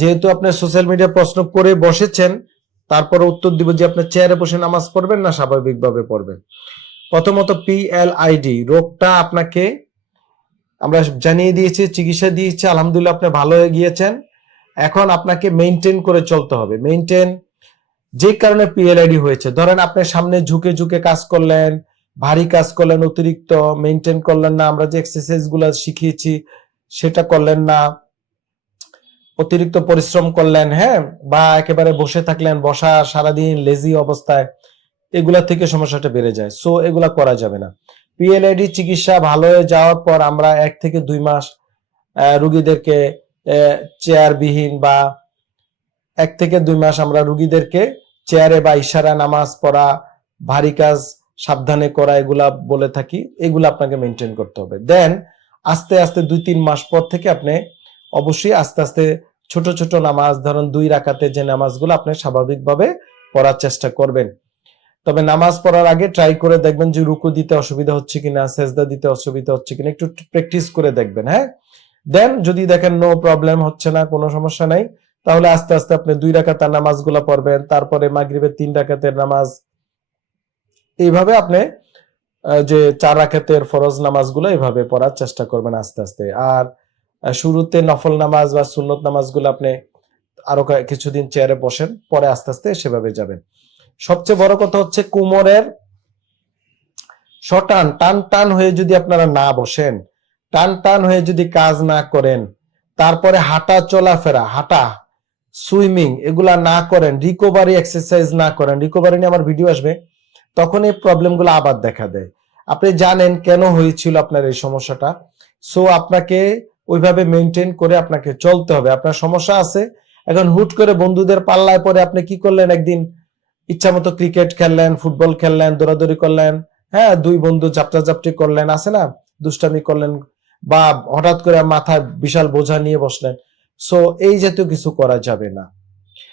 যেহেতু আপনি social media প্রশ্ন করে বসেছেন, তারপরে উত্তর দিব যে আপনি চেয়ারে বসে নামাজ পড়বেন না স্বাভাবিকভাবে পড়বেন? প্রথমত পিএলআইডি রোগটা আপনাকে, আমরা জানিয়ে দিয়েছি, চিকিৎসা দিয়েছি, আলহামদুলিল্লাহ আপনি ভালো হয়ে গিয়েছেন। এখন আপনাকে মেনটেন করে চলতে হবে। মেনটেন যে কারণে পিএলআইডি হয়েছে। ধরেন আপনি সামনে ঝুঁকে ঝুঁকে কাজ করলেন, ভারী কাজ করলেন, অতিরিক্ত মেনটেন করলেন না, আমরা যে এক্সারসাইজগুলো শিখিয়েছি, সেটা করলেন না। অতিরিক্ত পরিশ্রম করলেন হ্যাঁ বা একেবারে বসে থাকলেন, বসা সারাদিন লেজি অবস্থায়, এগুলা থেকে সমস্যাটা বেড়ে যায়। সো এগুলা করা যাবে না। পিএলআইডি চিকিৎসা ভালো হয়ে যাওয়ার পর আমরা এক থেকে দুই মাস রুগীদেরকে চেয়ারবিহীন বা এক থেকে দুই মাস আমরা রুগীদেরকে চেয়ারে বা ইশারা নামাজ পড়া, ভারী কাজ সাবধানে করা, এগুলা বলে থাকি। এগুলো আপনাকে মেনটেন করতে হবে। দেন আস্তে আস্তে দুই, তিন মাস পর থেকে আপনি অবশ্যই আস্তে আস্তে ছোট ছোট নামাজ, ধরুন দুই রাকাতে যে নামাজগুলো আপনি স্বাভাবিকভাবে পড়ার চেষ্টা করবেন। তবে নামাজ পড়ার আগে ট্রাই করে দেখবেন যে রুকু দিতে অসুবিধা হচ্ছে কিনা, সেজদা দিতে অসুবিধা হচ্ছে কিনা, একটু প্র্যাকটিস করে দেখবেন হ্যাঁ? দেন যদি দেখেন নো প্রবলেম হচ্ছে না, কোনো সমস্যা নাই, তাহলে আস্তে আস্তে আপনি দুই রাকাতের নামাজগুলো পড়বেন, তারপরে মাগরিবের তিন রাকাতের নামাজ। এইভাবে আপনি যে চার রাকাতের ফরজ নামাজগুলো এইভাবে পড়ার চেষ্টা করবেন আস্তে আস্তে। আর শুরুতে নফল নামাজ বা সুন্নত নামাজগুলো আপনি আরও কিছুদিন চেয়ারে বসেন, পরে আস্তে আস্তে সেভাবে যাবেন। সবচেয়ে বড় কথা হচ্ছে কোমরের শটান, টান টান হয়ে যদি আপনারা না বসেন, টান টান হয়ে যদি কাজ না করেন, তারপরে হাঁটা চলাফেরা, হাঁটা, সুইমিং, এগুলা না করেন রিকোভারি এক্সারসাইজ না করেন রিকোভারি নিয়ে আমার ভিডিও আসবে, তখন এই প্রবলেমগুলো আবার দেখা দেয়। আপনি জানেন কেন হয়েছিল আপনার এই সমস্যাটা? সো আপনাকে ওইভাবে মেনটেন করে আপনাকে চলতে হবে। আপনার সমস্যা আছে, এখন হুট করে বন্ধুদের পাল্লায় পরে আপনি কি করলেন একদিন? ইচ্ছা মতো ক্রিকেট খেললেন ফুটবল খেললেন, দৌড়াদৌড়ি করলেন হ্যাঁ দুই বন্ধু জাপটা জাপটি করলেন, আছে না? দুষ্টামি করলেন, বা হঠাৎ করে মাথায় বিশাল বোঝা নিয়ে বসলেন। সো এই জাতীয় কিছু করা যাবে না।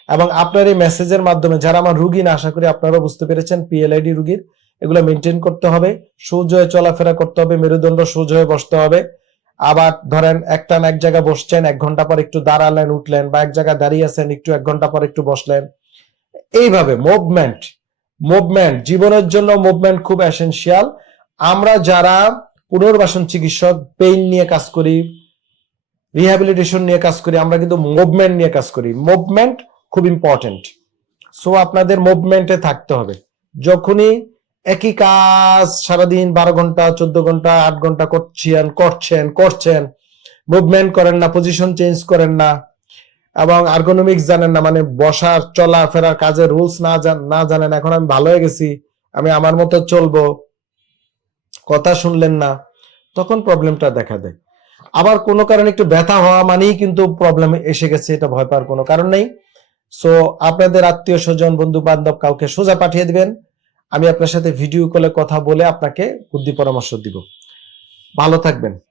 এবং আপনার এই মেসেজের মাধ্যমে যারা আমার রুগী না, আশা করি আপনারা বুঝতে পেরেছেন পিএলআইডি রুগীর, এগুলো মেনটেন করতে হবে সোজ চলাফেরা করতে হবে, মেরুদণ্ড সোজ বসতে হবে। আবার ধরেন একটা না এক জায়গায় বসছেন, এক ঘণ্টা পর একটু দাঁড়ালেন, উঠলেন বা এক জায়গায় দাঁড়িয়ে আছেন, একটু এক ঘণ্টা পর একটু বসলেন। এইভাবে মুভমেন্ট মুভমেন্ট জীবনের জন্য মুভমেন্ট খুব এসেনশিয়াল আমরা যারা পুনর্বাসন চিকিৎসক পেইন নিয়ে কাজ করি রিহ্যাবিলিটেশন নিয়ে কাজ করি, আমরা কিন্তু মুভমেন্ট নিয়ে কাজ করি। মুভমেন্ট খুব ইম্পর্টেন্ট সো আপনাদের মুভমেন্টে থাকতে হবে। যখনই একই কাজ, সারাদিন বারো ঘণ্টা, চোদ্দ ঘণ্টা, আট ঘণ্টা করছেন করছেন করছেন। মুভমেন্ট করেন না পজিশন চেঞ্জ করেন না। এবং আর্গোনমিক্স জানেন না মানে বসার চলা ফেরার কাজের রুলস না না জানেন। এখন আমি ভালো হয়ে গেছি, আমি আমার মতো চলবো। কথা শুনলেন না, তখন প্রবলেমটা দেখা দেয়। আবার কোনো কারণে একটু ব্যথা হওয়া মানেই কিন্তু প্রবলেম এসে গেছে, এটা ভয় পাওয়ার কোনো কারণ নেই। সো আপনাদের আত্মীয় স্বজন বন্ধু বান্ধব কাউকে সোজা পাঠিয়ে দিবেন। আমি আপনার সাথে ভিডিও কলে কথা বলে আপনাকে বুদ্ধি পরামর্শ দিব। ভালো থাকবেন।